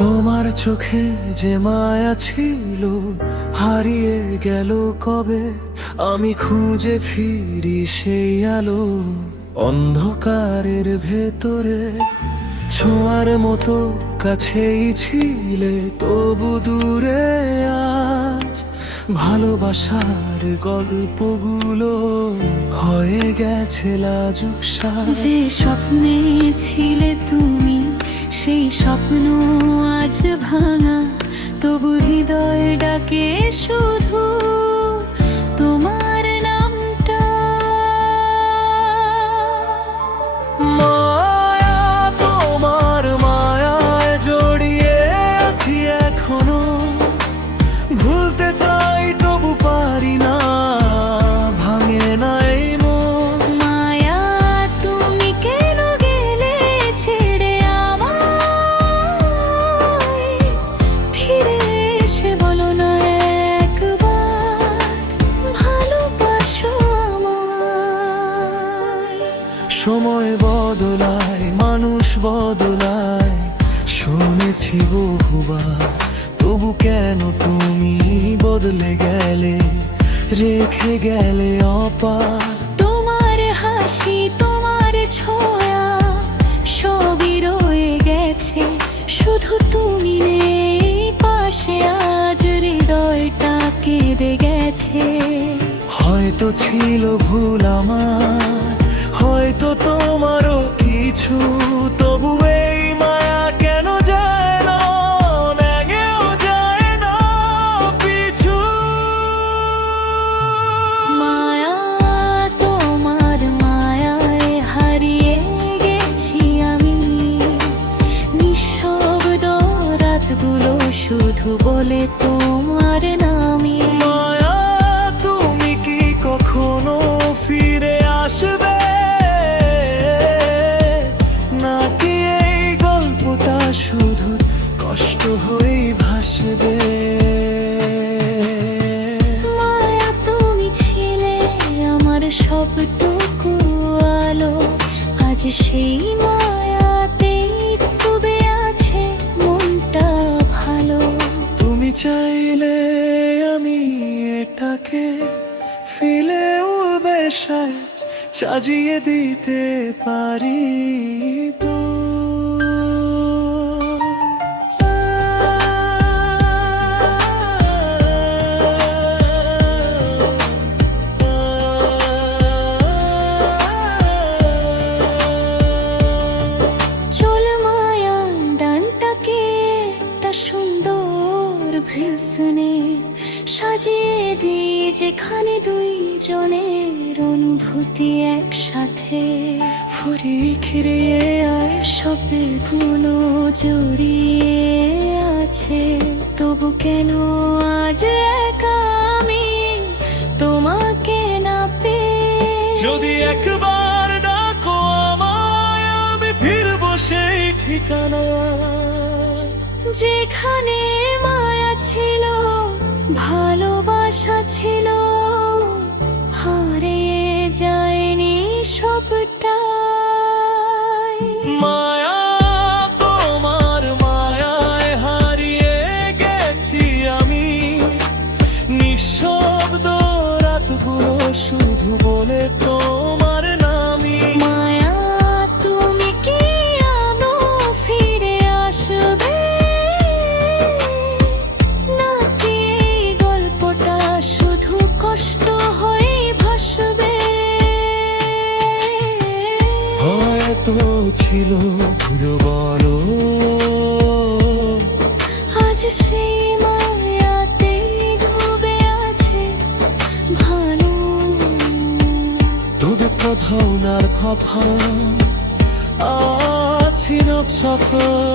তোমার চোখে যে মায়া ছিল হারিয়ে গেল কবে, আমি খুঁজে ফিরি সেই আলো অন্ধকারের ভেতরে। ছোঁয়ার মতো কাছেই ছিলে তবু দূরে আজ, ভালোবাসার গল্পগুলো হয়ে গেছে লাজুক সাজ। যে স্বপ্নে ছিলে তুমি সেই স্বপ্ন আজ ভাঙা, তবু হৃদয় ডাকে শুধু তোমার নামটা। মায়া, তোমার মায়ায় জড়িয়ে আছি এখনো, ভুলতে চাই তবু পারি না, ভাঙে না এই মন। মায়া, তুমি কেন গেলে ছেড়ে আমায়? ফিরে এসে বলো না একবার ভালোবাসো আমায়। সময় বদলায়, মানুষ বদলায়, শুনেছি বহুবার, তবু কেন তুমি বদলে গেলে, রেখে গেলে অপার। তোমার হাসি, তোমার ছোঁয়া সবই রয়ে গেছে, শুধু তুমি নেই পাশে, আজ হৃদয়টা কেঁদে গেছে। হয়তো ছিল ভুল আমার, হয়তো তোমারও কিছু, তবু এই মায়া কেন যায় না, নেগেও যায় না পিছু। মায়া, তোমার মায়ায় হারিয়ে গেছি আমি, নিঃশব্দ রাতগুলো শুধু বলে তোমার নামই। মায়া, তুমি কি কখনো ফিরে আসবে, নাকি এই গল্পটা শুধু কষ্ট হয়েই ভাসবে? মায়া, তুমি ছিলে আমার সবটুকু আলো, আজ সেই মায়াতেই ডুবে আছে মনটা ভালো। তুমি চাইলে আমি এটাকে ফিলেও বেশ সাজিয়ে দিতে পারি তো। চল মায়া, ডানটাকে একটা সুন্দর ভীষণে সাজিয়ে দিই, যেখানে দুইজনের অনুভূতি একসাথে ফুরিয়ে খিরিয়ে আর সবগুলো জড়িয়ে আছে। তবু কেন আজ একা আমি তোমাকে না পেয়ে? যদি একবার ডাকো আমায়, আমি ফিরবো সেই ঠিকানা, যেখানে মায়া ছিল, ভালোবাসা ছিল, হারিয়ে যায়নি সবটাই। মায়া, তোমার মায়ায় হারিয়ে গেছি আমি, নিঃশব্দ রাতগুলো শুধু বলে তোমার নামই। মায়া, তুমি কি আদৌ ফিরে আসবে, নাকি এই গল্পটা শুধু কষ্ট হয়ে ভাসবে? হয়তো ছিল ভুল বলো, আজ সেই মায়াতে ডুবে আছে ভালো। দুধ ধনার খফা আছি সফল।